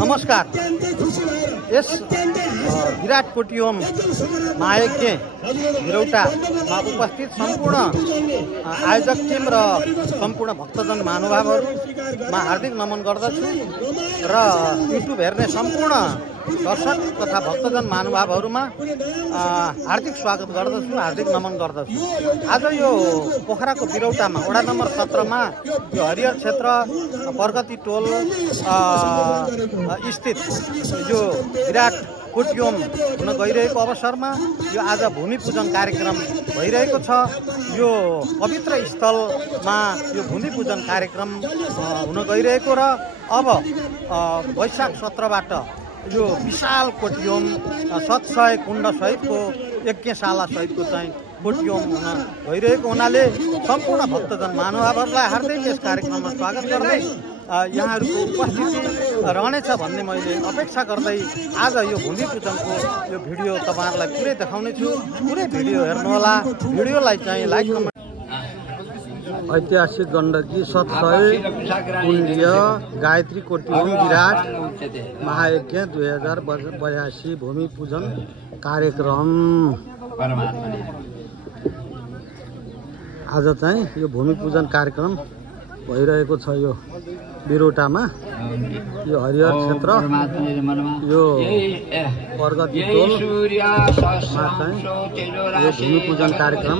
नमस्कार। यस विराट कोटीओम महायज्ञ भिरौटामा उपस्थित सम्पूर्ण आयोजक टिम र सम्पूर्ण भक्तजन महानुभावहरूमा हार्दिक नमन गर्दछु र युट्युब हेर्ने सम्पूर्ण दर्शक तथा भक्तजन महानुभावहरूमा हार्दिक स्वागत गर्दछु, हार्दिक नमन गर्दछु। आज यो पोखराको बिरौटामा वडा नम्बर 17 मा यो हरिहर क्षेत्र प्रगति टोल स्थित यो विराट कोटीओम हुन गइरहेको अवसरमा यो आज भूमि पूजन कार्यक्रम भइरहेको छ। यो पवित्र स्थलमा यो भूमि पूजन कार्यक्रम हुन गइरहेको र अब वैशाख 17 बाट यो विशाल कोटीओम 700 कुण्ड सहितको यज्ञशाला सहितको चाहिँ कोटीओम हुन गइरहेको हुनाले सम्पूर्ण भक्तजन महानुभावहरूलाई हार्दिक यस कार्यक्रममा स्वागत गर्दै यहाँहरूको उपस्थिति रहनेछ भन्ने मैले अपेक्षा गर्दै आज यो भूमि पूजनको यो भिडियो तपाईहरुलाई पुरै देखाउने छु। पुरै भिडियो हेर्नुहोला। भिडियोलाई चाहिँ लाइक कमेन्ट। ऐतिहासिक गण्डकी 700 कुण्डीय गायत्री कोटीओम विराट महायज्ञ 2082 भूमि पूजन कार्यक्रम आज चाहिँ यो भूमि पूजन कार्यक्रम भइरहेको छ। यो बिरौटामा यो हरिहर क्षेत्र यो प्रगति टोलमा चाहिँ यो भूमि पूजन कार्यक्रम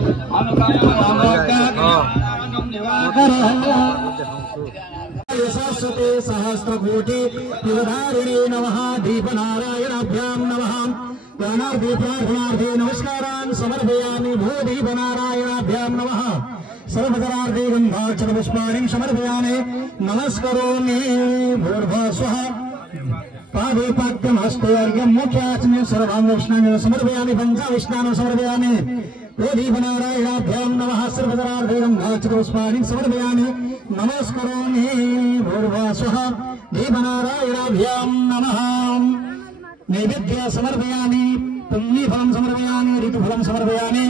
सरस्वती सहस्रकोटि युगधारिणे नमः। दीपनारायणाभ्यां नमः। प्राणार्थे नमस्कारान् समर्पयामि। भो दीपनारायणाभ्यां नमः। सर्वधरार्थे गन्धाक्षरपुष्पाणिं समर्पयामि। नमस्करोमि। भूर्भुवः पादे पाद्यमस्ते अर्घ्यं मुख्याचने सर्वाङ्गस्नानं समर्पयामि। पञ्चाविष्णानं समर्पयामि। भो दीपनारायणाभ्यां नमः। सर्वधरार्थे गन्धाक्षरपुष्पाणिं समर्पयामि। नमस्करोमि। भूर्भुवः दीपनारायणाभ्यां नमः। नैवेद्य समर्पयामि। पुण्यफलं समर्पयामि। ऋतुफलं समर्पयामि।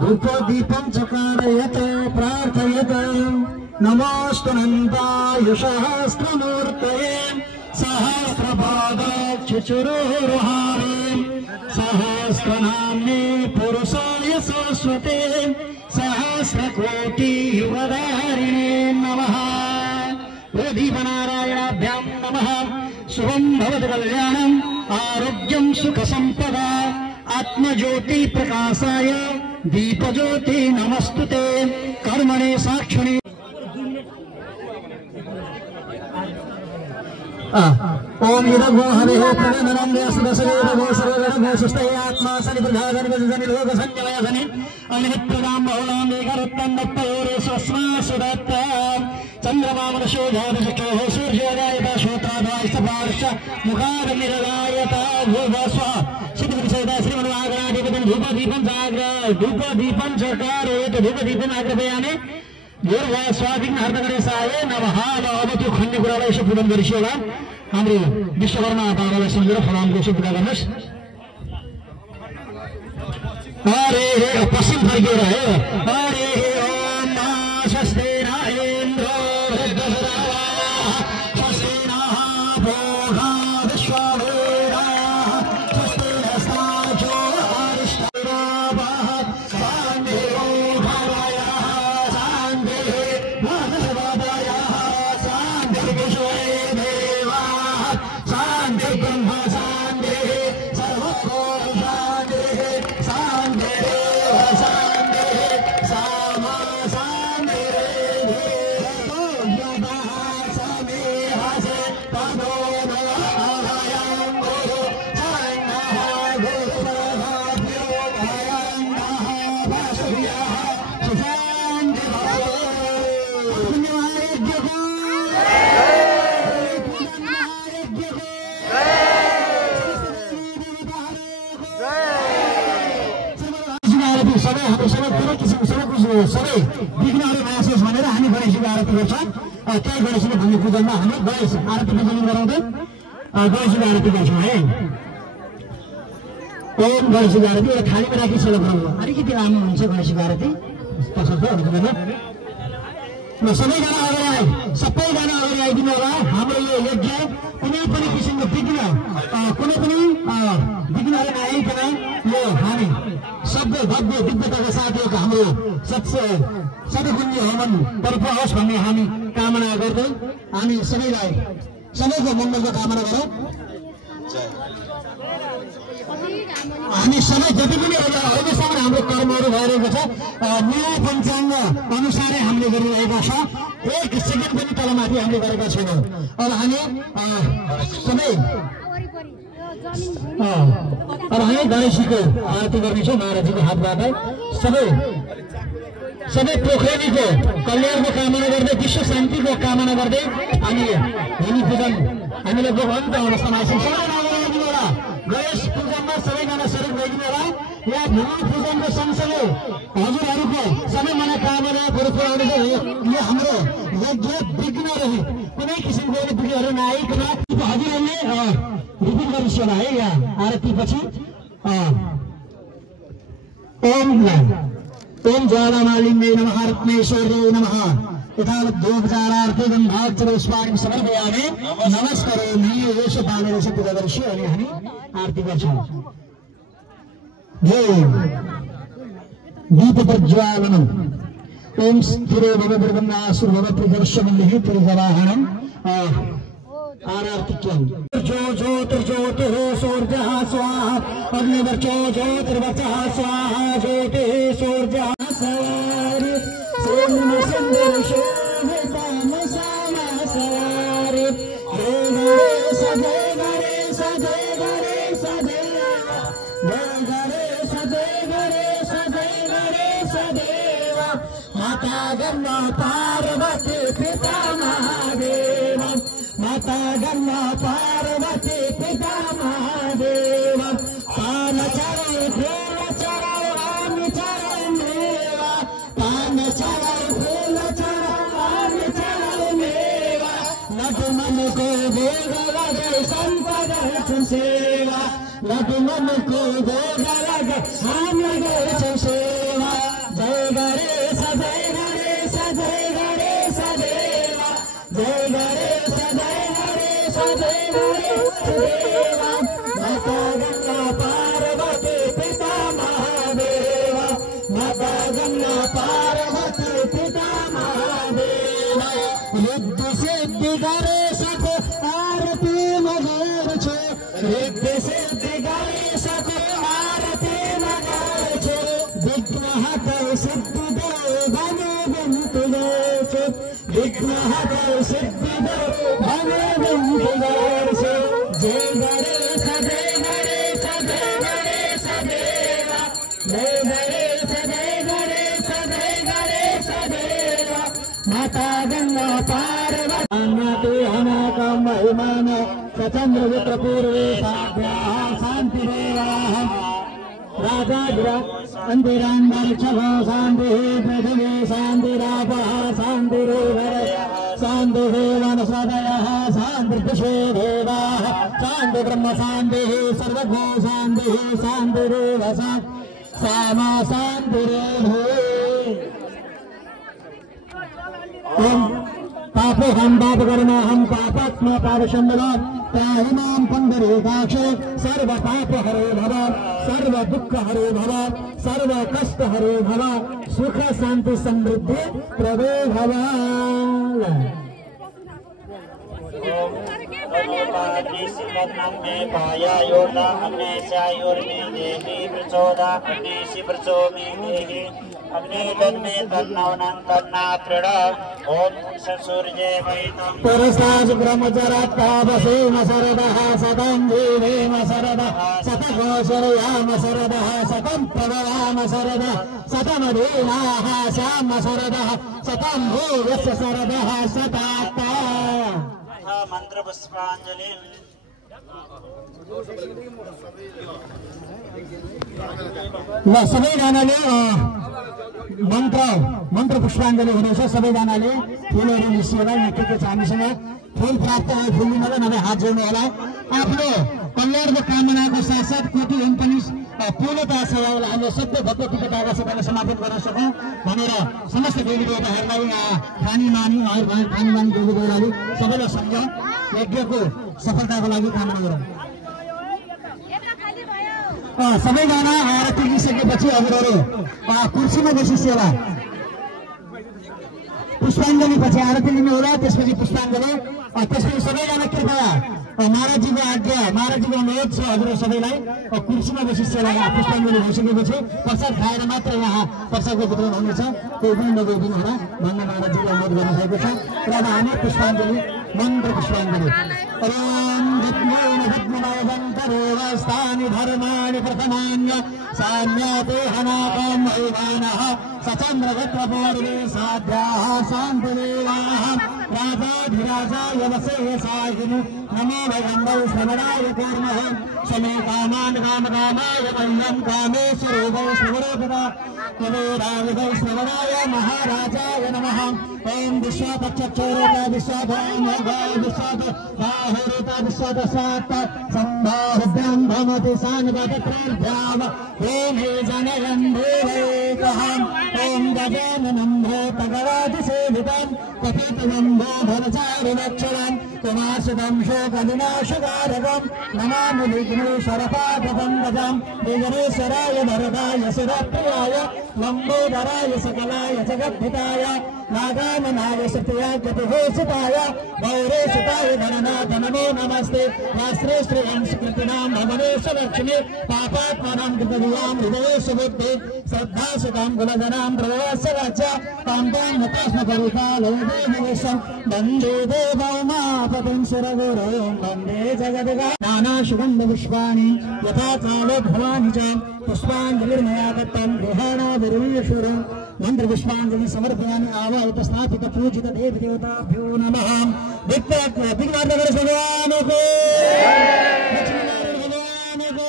धूपदीपं च कारयत प्रार्थयत। नमोऽस्तुनन्ताय सहस्रमूर्तये सहस्रपादाक्षिचुरोरुहारे सहस्रनाम्ने पुरुषाय सरस्वते सहस्रकोटि युगधारिणे नमः। दीपनारायणाभ्यां नमः। शुभं भवतु कल्याणम् आरोग्यं सुखसम्पदा आत्मज्योति प्रकाशाय दीपज्योति नमस्तुते कर्मणे साक्षिणे। ओम इदगो हरे प्रणमनं व्यासदशदेवो सर्वगणो सुष्ठे आत्मा सनिप्रधागणपतिजनि लोकसंजयसनि अनिप्रदां बहुलां मेघरत्नन्नप्पयोरे स्वस्मा सुदत्त चन्द्रमामनशो जातशक्योः सूर्योदयता श्रोत्रादास्तपार्श्च मुखादनिरगायता भूभस्व सिद्धिविषयता श्रीमन्वागणाधिपतिं धूपदीपं जाग्र धूपदीपं चकारयत धूपदीपं आग्रहयामि। भूर्वा स्वादिन हर्दगणेशाय नमः। अब त्यो खण्डी कुरालाई यसो पूजन गरिसक्यो होला। हाम्रो विश्वकर्मा बाबालाई सम्झेर फलामको यसो पूजा गर्नुहोस्। हरे हे पश्चिम फर्किएर है। हरे हे ओम स्वस्ति इन्द्र स्वस्ति नः भोगा विश्ववेदा स्वस्ति नस्ताचो अरिष्टरावः शान्तिरो भवयः शान्तिः मानवदयः शान्तिर्विश्वे देवाः शान्ति ब्रह्म शान्तिः सर्वतो शान्तिः शान्तिरेव शान्तिः सामा शान्तिरेव यदः समेहसे तदो अभयं गुरु चरणः गुरुप्रभाभ्यो भयं नः वसुयः सुशान्ति सबै विघ्नहरू नाशोस् भनेर हामी गणेशजीको आरती गर्छौँ। त्यही गणेशजीको भूमि पूजनमा हामी गणेश आरती पूजन गराउँदै गणेशजीको आरती गर्छौँ है। ओम गणेशजीको आरती एउटा थालीमा राखी सेवा गराउनु। अलिकति लामो हुन्छ गणेशजीको आरती पछाडि सबैजना अगाडि आइदिनु होला। हाम्रो यो यज्ञ कुनै पनि किसिमको विघ्न कुनै पनि विघ्नहरू नआइकन यो हामी सबै भव्य दिव्यताका साथ हाम्रो सतपुण्य हवन तर्फ होस् भन्ने हामी कामना गर्दै हामी सबैको मङ्गलको कामना गरौँ। हामी सबै जति पनि अहिलेसम्म हाम्रो कर्महरू भइरहेको छ न्यू पञ्चाङ्ग अनुसारै हामीले गरिरहेका छ। एक सेकेन्ड पनि तलमाथि हामीले गरेका छैनौँ। अब हामी गणेशजीको आरती गर्नेछौँ महाराजजीको हातबाट। सबै पोखरेलीको कल्याणको कामना गर्दै विश्व शान्तिको कामना गर्दै हामी भूमि पूजन हामीले भगवन्त अवस्थामा आइसक्छौँ। गणेश पूजनमा सबैजना सरिक भइदिनु होला। यहाँ भूमि पूजनको सँगसँगै हजुरहरूको सबै मनोकामना पूर्ण हुनेछ। यो हाम्रो यज्ञ विघ्न रहे कुनै किसिमको विघ्नहरू नआइकन हजुरहरूले रिपिट गर्नुहोस् होला है। यहाँ आरती पछि ओम ज्वालामालिन्ये नमः रत्नेश्वर्यै नमः यथावद्योपचारार्थे गन्धाक्षरपुष्पाणि समर्पयामि नमस्करोमि यश बालेर पूजा गर्छु अनि हामी आरती गर्छौँ। दीपप्रज्वालनम् ओम स्थिरो भव ब्रह्मणासुर भव त्रिदर्शमल्लिः त्रिजवाहनम् आरतिक्यम् ज्योतिर्ज्योतिः सूर्यः स्वाहा अग्निवर्चो ज्योतिर्वचः स्वाहा ज्योतिः सूर्यः सवारि सोमसुन्दर शोभितामसामा सवारि जय गणेश जय गणेश जय गणेश जय गणेश जय गणेश देव माता गंगा पार्वती पिता महादेव माता गंगा पार्वती पिता महादेव पान चरण फूल चरण राम चरण मेवा पान चरण फूल चरण राम चरण मेवा लड्डू मन को भोग लगे संपद सेवा लड्डू मन को भोग लगे हम लगे सेवा जय गणेश जय गणेश जय गणेश देवा जय गणेश देवा माता गंगा पार्वती पिता महादेव माता गंगा पार्वती पिता महादेव युद्ध सिद्धि गणेशको आरती मगर्छु रिद्धि सिद्धि गणेशको आरती मगर्छु विघ्न हटौ सिद्धि दो भनो बन्तु गर्छु विघ्न हटौ सिद्धि दो भनो बन्तु गर्छु जय गणेश जय गणेश जय गणेश देवा जय गणेश जय गणेश जय गणेश देवा माता गंगा पार्वती अनाकं महिमान सचन्द्रपुत्र पूर्वे शान्तिरेवाः राजाग्र अन्तिरान्तरिक्षभो शान्तिः पृथिवी शान्तिरापः शान्तिरेवः शान्तिः वनस्पतयः शान्तिर्विश्वे देवाः शान्ति ब्रह्म शान्तिः सर्वभो शान्तिः शान्तिरेव सामा शान्तिरेव पापोहं पापकर्माहं पापात्मा पापशम्भवः त्राहिमां पुण्डरीकाक्षे सर्वपापहरो भव सर्वदुःखहरो भव सर्वकष्टहरो भव सुख शान्ति समृद्धि प्रदो भव। ब्रह्मचरात्तावसेम शरदः सतं जीवेम शरदः शतघोषरयाम शरदः शतं प्रभवाम शरदः शतमधीनाः श्याम शरदः शतं भूयस्य शरदः शतात्ता मंत्र पुष्पांजलि ल सबैजनाले मन्त्र पुष्पाञ्जली हुनेछ। सबैजनाले फुलहरू निस्किएर यहाँ के छ हामीसँग फुल प्राप्त भयो फुल लिनु होला नभए हात जोड्नु होला। आफ्नो कल्याणको कामनाको साथसाथ कोटि पूर्णता छ हाम्रो सत्य भव्य टिकटाका सभालाई समापन गर्न सकौँ भनेर समस्त देवी देवताहरूलाई खानी मानी देवी देवतालाई सबैलाई सम्झ यज्ञको सफलताको लागि कामना गरौँ। सबैजना आएर पुगिसकेपछि हजुरहरू कुर्सीमा बसी सेवा पुष्पाञ्जली पछि आरती लिनु होला, त्यसपछि पुष्पाञ्जली, त्यसपछि सबैजना कृपया महाराजजीको आज्ञा महाराजजीको अनुरोध छ हजुर सबैलाई कुर्सीमा बसी सेवा पुष्पाञ्जली भइसकेपछि प्रसाद खाएर मात्र यहाँ प्रसादको वितरण हुनेछ, त्यही पनि नगइदिनु होला भन्न महाराजजीले अनुरोध गर्नुभएको छ। र अब हामी पुष्पाञ्जली मन्त्र पुष्पाञ्जली ओम विद्मेन विद्मनाय वन्तरोवस्तानि धर्माणि प्रथमान्य साम्याते हनाकं वैवानः सचन्द्रगत्रपूर्वे साध्याः शान्तिदेवाः राजाधिराजाय वसेयसायिनि नमो भगवते श्रवणाय कुर्मः समे कामान् कामकामाय मह्यं कामेश्वरो वैष्णवरोधता तवेदाय वैष्णवराय महाराजाय नमः। ओम विश्वपक्षचोरता विश्वधामगा विश्वबाहुरुता विश्वदशात सम्बाहुभ्यां भवति सानवदत्रेभ्याम् ओम हे जनगन्धेवैकहम् ओम गजाननं भूतगणातिसेवितं कपितजम्बोधरचारुलक्षणं कुमाशदं शोकविनाशकारकं नमामि विघ्नेश्वरपादपङ्कजं विघ्नेश्वराय वरदाय शिवप्रियाय लम्बोदराय सकलाय जगद्धिताय नागाननाय सत्यागतिभूषिताय गौरेशताय गणनाथ नमो नमस्ते। शास्त्रेश्रियं स्मृतीनां भवनेश लक्ष्मी पापात्मनां कृतवियां हृदयेश बुद्धि श्रद्धासुतां गुणजनां प्रवास्य वाचा तां नतस्मपरिपालयदेवशं वन्दे देवौमापतिं शिरगुरुं वन्दे जगद्गा नानाशुगन्धपुष्पाणि यथा कालोद्भवानि च पुष्पाञ्जलिर्मया दत्तं गृहाणाविरुष्यशुरं मंत्र पुष्पांजलि समर्पयामि। आवाहित स्थापित पूजित देव देवताभ्यो नमः। विघ्नहर भगवान को लक्ष्मीनारायण भगवान को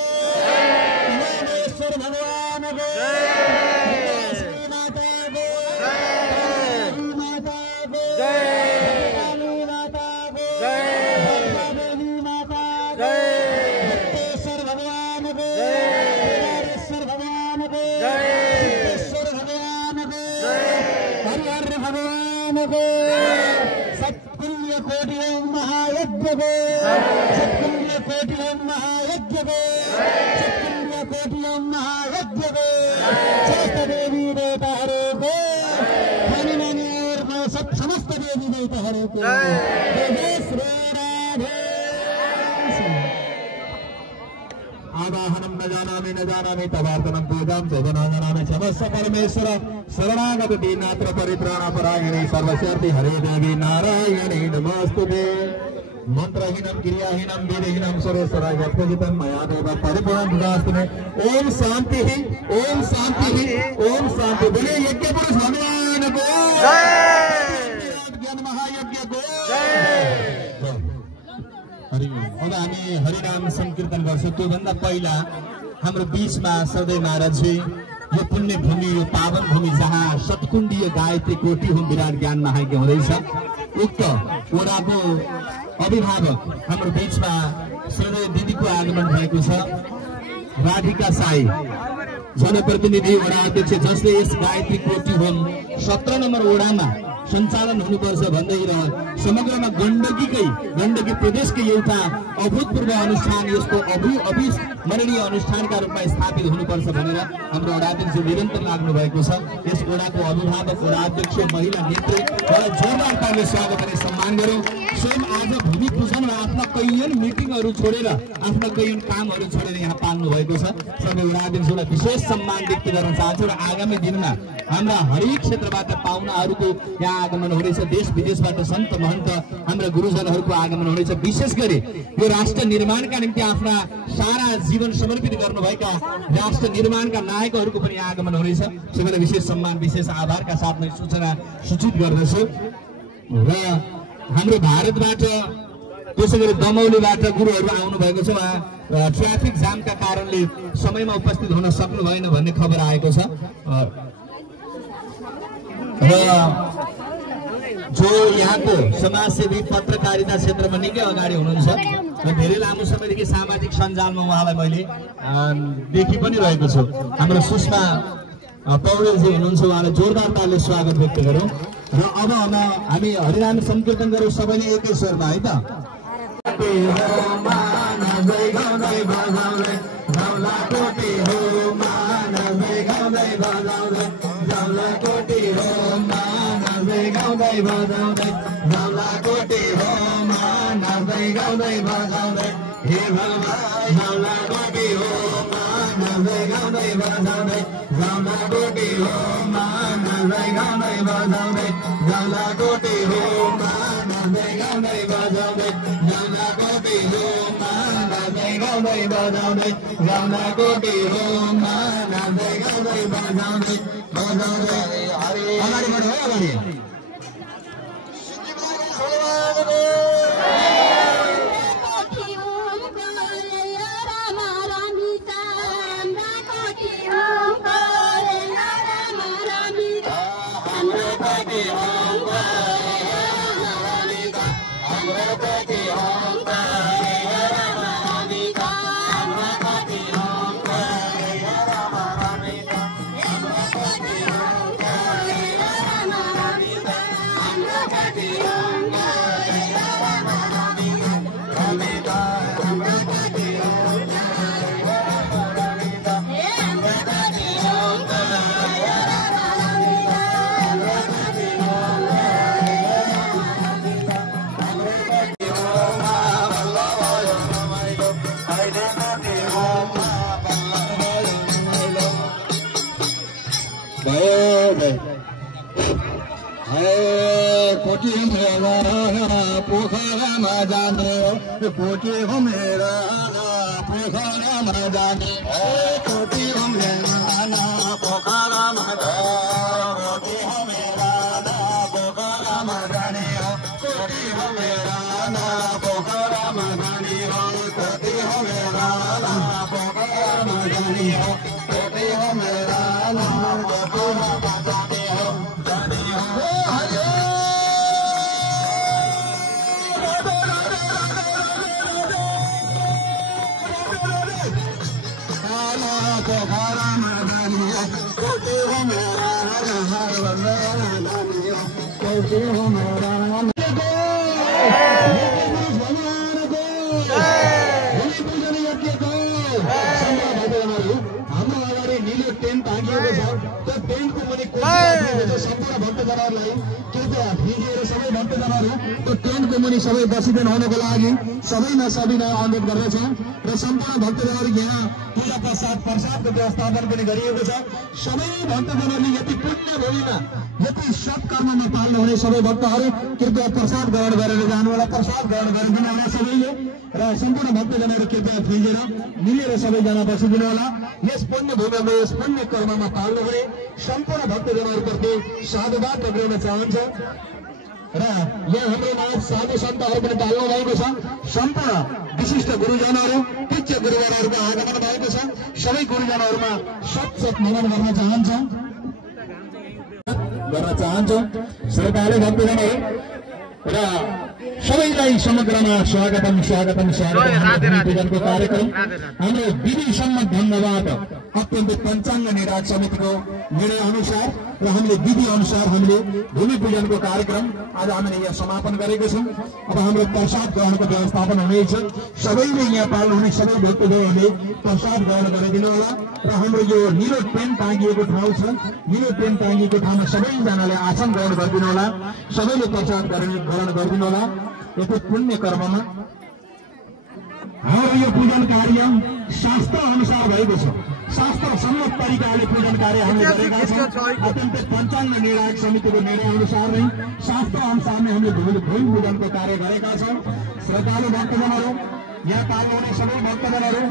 नागेश्वर भगवान को माता को माता को काली माता को देवी माता को भक्तेश्वर भगवान को केदारेश्वर भगवान को भगवान को सत्पुण्य कोटि ओम महायज्ञ को सत्पुण्य कोटि ओम महायज्ञ को सत्पुण्य कोटि ओम महायज्ञ को समस्त देवी देवताओं को धनी मानी और समस्त देवी देवताओं को जय श्री राधे। आवाहनम न जानामि तवार्तनं पूजां चोदनांगनामि समस्त परमेश्वर शरणागत दीनात्र परित्राण परायणे सर्वशक्ति हरे देवी नारायणी नमोस्तुते। मंत्रहीनम क्रियाहीनम वेदहीनम सुरेश्वराय यत्पूजितं मया देव परिपूर्णं ओम शांति ओम शांति ओम शांति। बोले यज्ञ पुरुष भगवान को जय, ज्ञान महायज्ञ को जय। हामी हरिनाम संकीर्तन गर्छौं। त्योभन्दा पहिला हाम्रो बीचमा सधैँ महाराजजी यो पुण्य भूमि यो पावन भूमि जहाँ सतकुण्डीय गायत्री कोटी होम विराट ज्ञान महायज्ञ हुँदैछ, उक्त वडाको अभिभावक हाम्रो बीचमा श्रीमती दिदीको आगमन भएको छ। राधिका साई जनप्रतिनिधि वडा अध्यक्ष, जसले यस गायत्री कोटी होम 17 नम्बर वडामा सञ्चालन हुनुपर्छ भन्दै र समग्रमा गण्डकी प्रदेशकै एउटा अभूतपूर्व अनुष्ठान यस्तो अविस्मरणीय अनुष्ठानका रूपमा स्थापित हुनुपर्छ भनेर हाम्रो वडाध्यक्ष निरन्तर लाग्नु भएको छ। यस वडाको अभिभावक वडाध्यक्ष महिला नेतृत्वलाई जोरदार तालले स्वागत अनि सम्मान गरौँ। स्वयं आज भूमि पूजन र आफ्ना कैयन मिटिङहरू छोडेर आफ्ना कैयन कामहरू छोडेर यहाँ पाल्नु भएको छ। सबै वडाध्यक्षलाई विशेष सम्मान व्यक्त गर्न चाहन्छु र आगामी दिनमा हाम्रा हरेक क्षेत्रबाट पाहुनाहरूको यहाँ आगमन हुनेछ। देश विदेशबाट सन्त महन्त हाम्रा गुरुजनहरूको आगमन हुनेछ। विशेष गरी यो राष्ट्र निर्माणका निम्ति आफ्ना सारा जीवन समर्पित गर्नुभएका राष्ट्र निर्माणका नायकहरूको पनि आगमन हुनेछ। सबैलाई विशेष सम्मान विशेष आभारका साथ नै सूचना सूचित गर्दछु। र हाम्रो भारतबाट त्यसै गरी दमौलीबाट गुरुहरू आउनु भएको छ। ट्राफिक जामका कारणले समयमा उपस्थित हुन सक्नु भएन भन्ने खबर आएको छ। र जो यहाँको समाजसेवी पत्रकारिता क्षेत्रमा निकै अगाडि हुनुहुन्छ र धेरै लामो समयदेखि सामाजिक सञ्जालमा उहाँलाई मैले देखि पनि रहेको छु। हाम्रो सुषमा पौडेलजी हुनुहुन्छ, उहाँलाई जोरदार तालले स्वागत व्यक्त गरौँ। र अब हामी हरिनाम संकीर्तन गरौँ सबैले एकै स्वरमा, है त। गाउँदै बजाउँदै जाउँलाकोटी हो मा नाच्दै गाउँदै बजाउँदै हे भगवान् जाउँलाकोटी हो मा नाच्दै गाउँदै बजाउँदै जाउँलाकोटी हो मा नाच्दै गाउँदै बजाउँदै जाउँलाकोटी हो मा नाच्दै गाउँदै बजाउँदै जाउँलाकोटी हो मा नाच्दै गाउँदै बजाउँदै जाउँलाकोटी हो मा नाच्दै गाउँदै बजाउँदै बजाउँदै अगाडि बढ्नु है अगाडि। पोखरामा जाने कोटी हो मेरा पोखरामा जाने कोटी हो मेरा पोखरामा कोटी हो मेरा पोखरामा जाने कोटी हो मेरा पोखरामा जाने कोटी हो मेरा पोखरामा जाने कोटी हो मेरा पोखरामा जाने हाम्रो अगाडि निलो टेन्ट टाँगिएको छ। त्यो टेन्टको मुनि सम्पूर्ण भक्तजनहरूलाई कृपया भिजेर सबै भक्तजनहरू त्यो टेन्टको मुनि सबै बसिदिनु हुनको लागि सबैमा अनुरोध गर्दछौँ। र सम्पूर्ण भक्तजनहरू यहाँ पूजा प्रसादको व्यवस्थापन पनि गरिएको छ। सबै भक्तजनहरूले यति पुण्य भूमिमा यति सत्कर्ममा पाल्नुहुने सबै भक्तहरू कृपया प्रसाद ग्रहण गरेर जानुहोला, प्रसाद ग्रहण गरिदिनु होला सबैले। र सम्पूर्ण भक्तजनहरू कृपया भिजेर मिलेर सबैजना बसिदिनु होला। यस पुण्य भूमिमा यस पुण्य कर्ममा पाल्नुहुने सम्पूर्ण भक्तजनहरूप्रति साधुवाद व्यक्त चाहन्छ। र यहाँ हाम्रो माझ साधु सन्तहरू पनि पाल्नु भएको छ। सम्पूर्ण विशिष्ट गुरुजनहरू पूज्य गुरुजनहरूको आगमन भएको छ। सबै गुरुजनहरूमा सत नमन गर्न चाहन्छौँ। श्रद्धालु भक्तजनहरू र सबैलाई समग्रमा स्वागतम स्वागतम स्वागतम। पूजनको कार्यक्रम हाम्रो विधि सम्मत ढङ्गबाट अत्यन्त पञ्चाङ्ग निर्वाचन समितिको निर्णय अनुसार र हामीले विधि अनुसार हामीले भूमि पूजनको कार्यक्रम आज हामीले यहाँ समापन गरेको छौँ। अब हाम्रो प्रसाद ग्रहणको व्यवस्थापन हुनेछ। सबैले यहाँ पाल्नुहुने सबै भक्तजनहरूले प्रसाद ग्रहण गरिदिनु होला। र हाम्रो यो निलो टेन्ट टाँगिएको ठाउँ छ, निलो टेन्ट टाँगिएको ठाउँमा सबैजनाले आसन ग्रहण गरिदिनु होला, सबैले प्रसाद ग्रहण गरिदिनु होला। यति पुण्य कर्ममा हाम्रो यो पूजन कार्य शास्त्र अनुसार भएको छ। शास्त्र सम्मत तरिकाले पूजन कार्य हामीले गरेका छौँ। अत्यन्तै पञ्चाङ्ग निर्णायक समितिको निर्णय अनुसार नै शास्त्र अनुसार नै हामीले भूमि पूजनको कार्य गरेका छौँ। श्रद्धालु भक्तजनहरू यहाँ पाल्नुहुने सबै भक्तजनहरू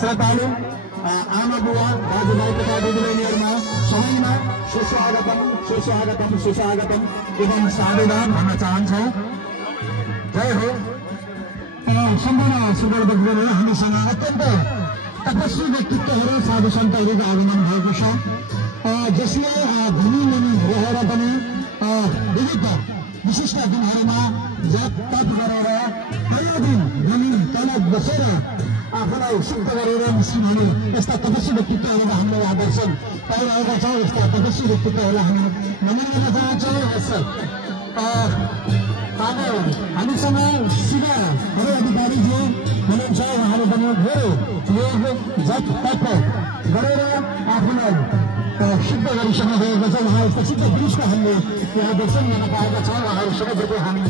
श्रद्धालु आमा बुवा दाजुभाइ तथा दिदीबहिनीहरूमा सबैमा सुस्वागतम सुस्वागतम सुस्वागतम एवं साधुवाद भन्न चाहन्छौँ। जय हो। सम्पूर्ण सुगल भक्तजनहरू हामीसँग अत्यन्त तपस्वी व्यक्तित्वहरू साधु सन्तहरूको आगमन भएको छ, जसले भूमिमुनि रहेर पनि विविध विशिष्ट दिनहरूमा जप तप गरेर हरेक दिन जमिन तल बसेर आफूलाई शुद्ध गरेर मुस्लिमहरू यस्ता तपस्वी व्यक्तित्वहरू हामीले याद गर्छौँ पाइरहेका छौँ। यस्ता तपस्वी व्यक्तित्वहरू हामी नमन गर्न चाहन्छौँ। आज हामीसँग शिवहरू अधिकारी जो हुनुहुन्छ उहाँले पनि धेरै जप तप गरेर आफूलाई सिद्ध गरिसक्नु भएको छ। उहाँ यस्ता सिद्ध पुरुषको हामीले यहाँ दर्शन गर्न पाएका छौँ। उहाँहरू सबैप्रति हामी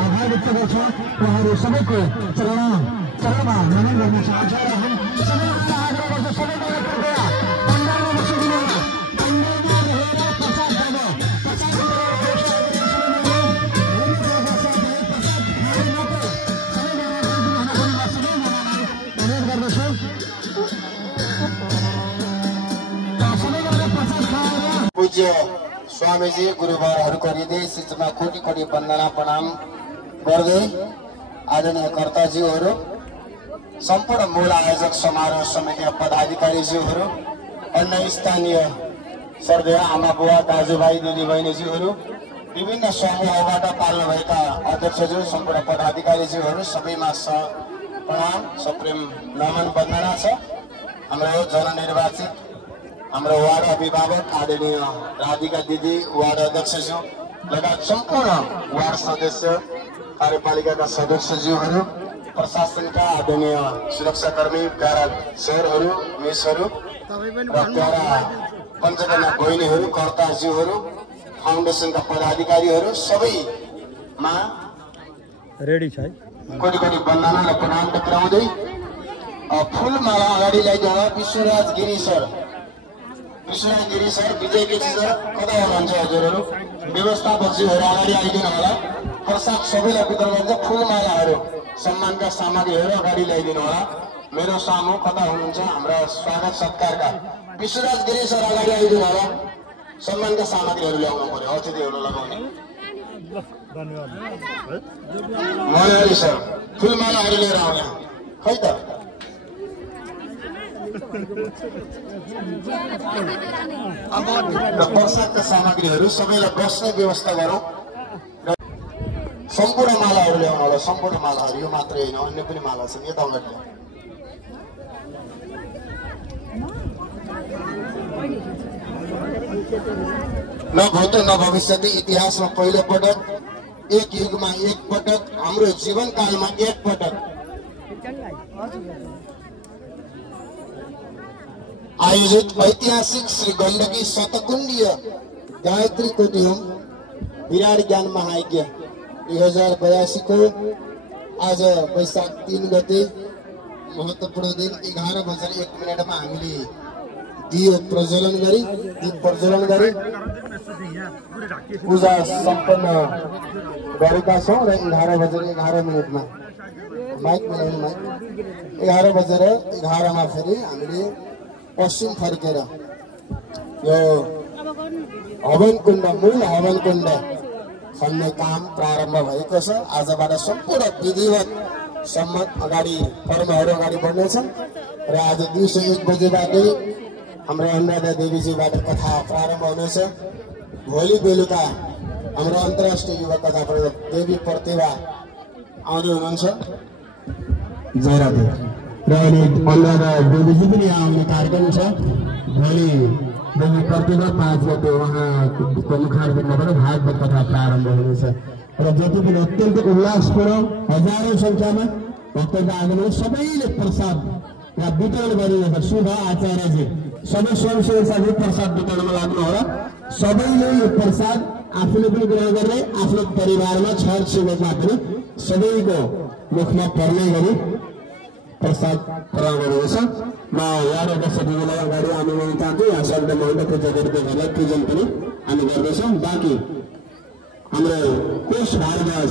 आभार व्यक्त गर्छौँ। उहाँहरू सबैको चरणमा नमन गर्न चाहन्छ र हामी सबैलाई आग्रह गर्छौँ सबैजना कृपया पन्डालमा बसिदिनु होला। पन्डालमा रहेर प्रसाद खानु पूज्य स्वामीजी गुरुबारहरूको हृदय शिरमा कोटि कोटि वन्दना प्रणाम गर्दै आदरणीय कर्ताज्यूहरू, सम्पूर्ण मूल आयोजक समारोह समितिका पदाधिकारीज्यूहरू, अन्य स्थानीय सर्वे आमा बुवा दाजुभाइ दिदीबहिनीज्यूहरू, विभिन्न समूहबाट पाल्नुभएका अध्यक्षज्यू, सम्पूर्ण पदाधिकारीज्यूहरू सबैमा प्रणाम सप्रेम नमन वन्दना छ। हाम्रो जननिर्वाचित हाम्रो वार्ड अभिभावक आदरणीय राधिका दिदी, वार्ड अध्यक्षज्यू लगायत सम्पूर्ण वार्ड सदस्य, कार्यपालिकाका सदस्यज्यूहरू, प्रशासनका आदरणीय सुरक्षाकर्मी, प्यारा सरहरू, मिसहरू र प्यारा पञ्चकन्या बहिनीहरू, कर्ताज्यूहरू, फाउन्डेसनका पदाधिकारीहरू सबैमा रेडी छ कोटि कोटि वन्दना र प्रणाम टक्राउँदै फुलमाला अगाडि ल्याइदिएर विश्वराज गिरी सर, विजय केसी सर कता हुनुहुन्छ हजुरहरू? व्यवस्थापकज्यूहरू अगाडि आइदिनु होला। प्रसाद सबैलाई वितरण गर्छ। फुलमालाहरू सम्मानका सामग्रीहरू अगाडि ल्याइदिनु होला। मेरो सामु कता हुनुहुन्छ हाम्रा स्वागत सत्कारका विश्वराज गिरी सर अगाडि आइदिनु होला। सम्मानका सामग्रीहरू ल्याउनु पर्यो, अतिथिहरू लगाउने। मनाली सर फुलमालाहरू लिएर आउने खै त प्रसादका सामग्रीहरू सबैलाई बस्ने व्यवस्था गरौँ र सम्पूर्ण मालाहरू ल्याउनु होला। सम्पूर्ण मालाहरू यो मात्रै होइन, अन्य पनि माला छन्। यता अगाडि न भूत न भविष्य, इतिहासमा पहिलो पटक, एक युगमा एक पटक, हाम्रो जीवनकालमा एक पटक आयोजित ऐतिहासिक श्री गण्डकी शतकुण्डीय गायत्री कुटीहोम विराट ज्ञान महायज्ञ 2082 को आज वैशाख 3 गते महत्त्वपूर्ण दिन 11:01 मा हामीले दीप प्रज्वलन गरी पूजा सम्पन्न गरेका छौँ र 11:11 मा माइक मिलाउनु माइक 11:11 मा फेरि हामीले पश्चिम फर्केर यो मूल हवन कुण्ड खन्ने काम प्रारम्भ भएको छ। आजबाट सम्पूर्ण विधिवत सम्मत अगाडि कर्महरू अगाडि बढ्नेछन् र आज दिउँसो 1 बजेबाटै हाम्रो अनुराधा देवीजीबाट कथा प्रारम्भ हुनेछ। भोलि बेलुका हाम्रो अन्तर्राष्ट्रिय युवा कथा प्रयोग देवी प्रतिभा आउँदै हुनुहुन्छ। जयराधे र अहिले अनुराधा देवीजी पनि आउने कार्यक्रम छ। भोलि देवी प्रतिभा 5 गते उहाँको मुखारबिन्दबाट भागवत कथा प्रारम्भ हुनेछ र जति पनि अत्यन्त उल्लासपूर्ण हजारौं संख्यामा भक्तका आगमन सबैले प्रसाद वितरण गरिएको छ। शुभ आचार्यजी सबै स्वयंसेवी साथी प्रसाद वितरणमा लाग्नु होला। सबैले यो प्रसाद आफूले पनि ग्रहण गर्ने, आफ्नो परिवारमा छर छिमेकमा पनि सबैको मुखमा पर्ने गरी प्रसाद प्रदान गरिएको छ। म वार्ड अध्यक्ष दिदीलाई अगाडि आउन चाहन्छु। यहाँ सबै महिला पूजा गरिदिएर पूजन पनि हामी गर्दैछौँ। बाँकी हाम्रो कोष भारद्वाज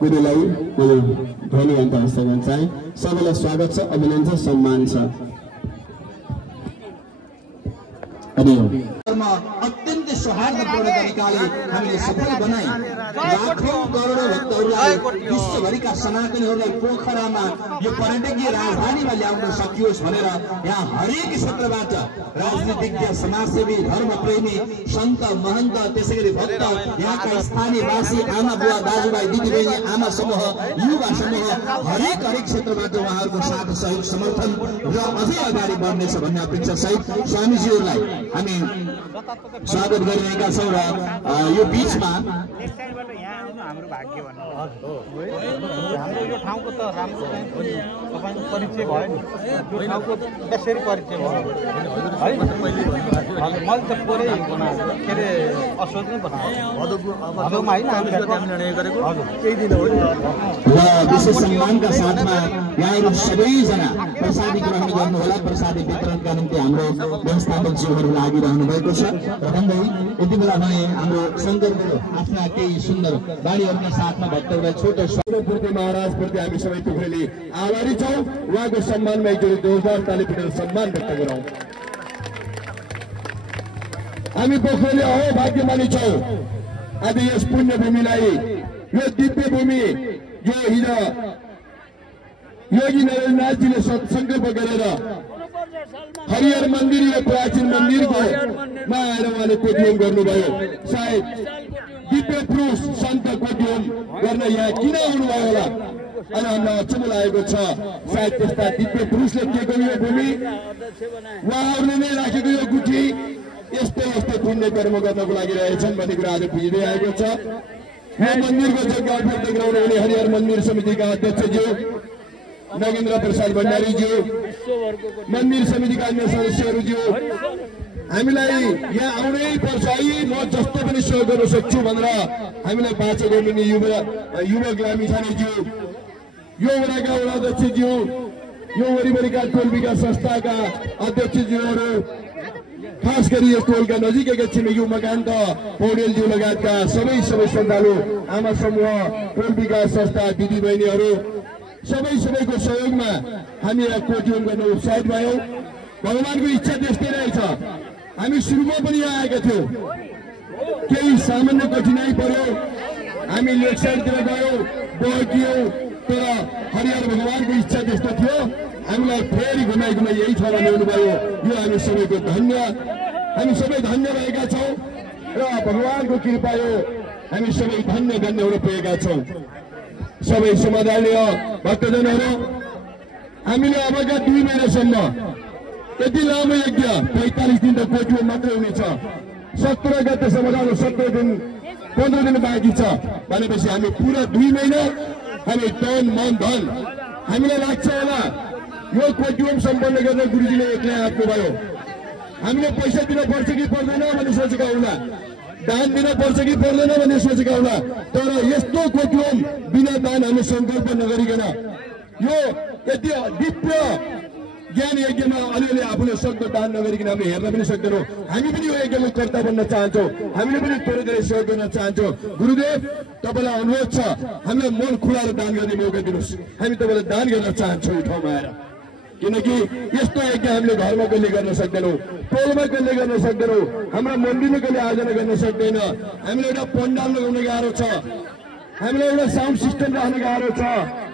गुरुलाई मैले ध्वनि अन्त हस्ताक्षर चाहे। सबैलाई स्वागत छ, अभिनन्दन छ, सम्मान छ। अत्यन्त सौहार्दपूर्ण तरिकाले हामीले सफल बनाए। लाखौं करोडौं भक्तहरूलाई विश्वभरिका सनातनीहरूलाई पोखरामा यो पर्यटकीय राजधानीमा ल्याउन सकियोस् भनेर यहाँ हरेक क्षेत्रबाट राजनीतिज्ञ, समाजसेवी, धर्मप्रेमी, सन्त, महन्त, त्यसैगरी भक्त, यहाँका स्थानीयवासी, आमा बुवा, दाजुभाइ, दिदीबहिनी, आमा समूह, युवा समूह, हरेक क्षेत्रबाट उहाँहरूको साथ सहयोग समर्थन र अझै अगाडि बढ्नेछ भन्ने अपेक्षा सहित स्वामीजीहरूलाई हामी स्वागत गरिरहेका छौँ। र यो बीचमा हाम्रो भाग्य भन्नु हाम्रो यो ठाउँको त राम्रो तपाईको परिचय भयो नि, यो ठाउँको कसरी परिचय भयो है। मैले त पुरै के अरे असोज नै बनाएको भदौमा होइन, हामी निर्णय गरेको केही दिन हो। र विशेष सम्मानका साथमा यहाँहरू सबैजना प्रसादी ग्रहण गर्नुहोला। प्रसादी वितरणका निम्ति हाम्रो व्यवस्थापकज्यूहरू लागिरहनु भएको छ। र भन्दै यति बेला भने हाम्रो शङ्करको आफ्ना केही सुन्दर बाणीहरूका साथमा भक्तहरूलाई छोटो प्रति महाराजप्रति हामी सबै पोखरेली आभारी छौँ। उहाँको सम्मानमा एकचोटि जोरदार ताली पिटेर सम्मान व्यक्त गरौँ। हामी पोखरेली अहो भाग्यमानी छौँ आज यस पुण्य भूमिलाई, यो दिव्य भूमि जो हिजो योगी नरेन्द्रनाथजीले सत्सङ्कल्प गरेर हरिहर मन्दिर, यो प्राचीन मन्दिरको आएर उहाँले कोटियम गर्नुभयो। सायद दिव्य पुरुष सन्त कोटियम गर्न यहाँ किन आउनुभयो होला अनि हामीलाई अचम्म लागेको छ। सायद त्यस्ता दिव्य पुरुषले दिएको यो भूमि, उहाँहरूले नै राखेको यो गुठी यस्तै यस्तै पुण्य कर्म गर्नको लागि रहेछन् भन्ने कुरा आज बुझिँदै आएको छ। यो मन्दिरको जग्गा उपलब्ध गराउनु हुने हरिहर मन्दिर समितिका अध्यक्षज्यू नगेन्द्र प्रसाद भण्डारीज्यू, मन्दिर समितिका अन्य सदस्यहरूज्यू, हामीलाई यहाँ आउनै पर्छ है, म जस्तो पनि सहयोग गर्न सक्छु भनेर हामीलाई बाचा गर्नु युवक लामी छानेज्यू, यो वडाका वडाध्यक्षज्यू, यो वरिपरिका टोल विकास संस्थाका अध्यक्षज्यूहरू, खास गरी यस टोलका नजिकैका छिमेकी उमाकान्त पौडेलज्यू लगायतका सबै श्रद्धालु, आमा समूह, टोल विकास संस्था, दिदीबहिनीहरू सबैको सहयोगमा हामी यहाँ कोटियम गर्न उत्साहित भयौँ। भगवानको इच्छा त्यस्तै रहेछ। हामी सुरुमा पनि यहाँ आएका थियौँ, केही सामान्य कठिनाइ पर्यो, हामी लेक साइडतिर गयौँ, बहकियौँ, तर हरिहर भगवानको इच्छा त्यस्तो थियो, हामीलाई फेरि घुमाइ यही ठाउँमा ल्याउनु भयो। यो हामी सबैको हामी सबै धन्य भएका छौँ र भगवानको कृपा हो, हामी सबै धन्य हुन पुगेका छौँ। सबै समाधानीय भक्तजनहरू, हामीले अबका 2 महिनासम्म यति लामो यज्ञ 45 दिन त कोटियम मात्रै हुनेछ, 17 गतेसम्म 17 दिन 15 दिन बाँकी छ भनेपछि हामी पुरा 2 महिना हामी तन मन धन हामीलाई लाग्छ होला यो कोटियम सम्पन्न गर्न गुरुजीले एक्लै आत्नुभयो। हामीले पैसा दिन पर्छ कि पर्दैन भन्ने सोचेका होला, दान दिन पर्छ कि पर्दैन भन्ने सोचेका होला, तर यस्तो कोटियम बिना दान हामी सङ्कल्प नगरिकन यो यति दिव्य ज्ञान यज्ञमा अलिअलि आफूले सक्दो दान नगरिकन हामी हेर्न पनि सक्दैनौँ। हामी पनि यो यज्ञमा कर्ता बन्न चाहन्छौँ, हामीले पनि थोरै सहयोग गर्न चाहन्छौँ। गुरुदेव तपाईँलाई अनुरोध छ, हामीलाई मन खुलाएर दान गर्ने मौका दिनुहोस्, हामी तपाईँलाई दान गर्न चाहन्छौँ यो ठाउँमा आएर। किनकि यस्तो यज्ञ हामीले घरमा कहिले गर्न सक्दैनौँ, टोलमा कहिले गर्न सक्दैनौँ, हाम्रो मन्दिरमा कहिले आयोजना गर्न सक्दैन। हामीलाई एउटा पण्डाल लगाउन गाह्रो छ, हामीलाई एउटा साउन्ड सिस्टम राख्न गाह्रो छ,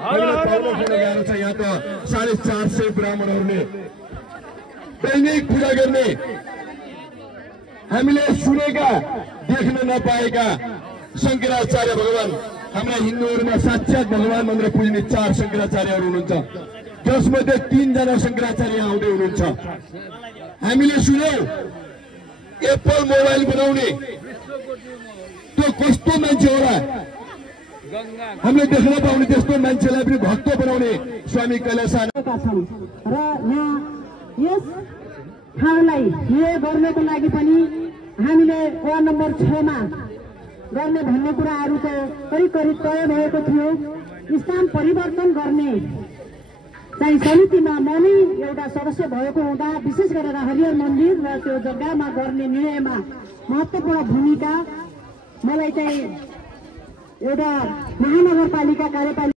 गाह्रो छ। यहाँ त 450 ब्राह्मणहरूले दैनिक पूजा गर्ने, हामीले सुनेका देख्न नपाएका शङ्कराचार्य भगवान, हाम्रा हिन्दूहरूमा साक्षात् भगवान भनेर पुज्ने 4 शङ्कराचार्यहरू हुनुहुन्छ, जसमध्ये 3 जना शङ्कराचार्य आउँदै हुनुहुन्छ। हामीले सुन्यौँ एप्पल मोबाइल बनाउने त्यो कस्तो मान्छे होला, हामीले देख्न पाउने त्यस्तो मान्छेलाई पनि भक्त बनाउने स्वामी कैलाश र यहाँ यस ठाउँलाई यो गर्नको लागि पनि हामीले वार्ड नम्बर 6 मा गर्ने भन्ने कुराहरू त करिब तय भएको थियो। स्थान परिवर्तन गर्ने चाहिँ समितिमा म नै एउटा सदस्य भएको हुँदा विशेष गरेर हरिहर मन्दिर र त्यो जग्गामा गर्ने निर्णयमा महत्त्वपूर्ण भूमिका मलाई चाहिँ एउटा महानगरपालिका कार्यपालिका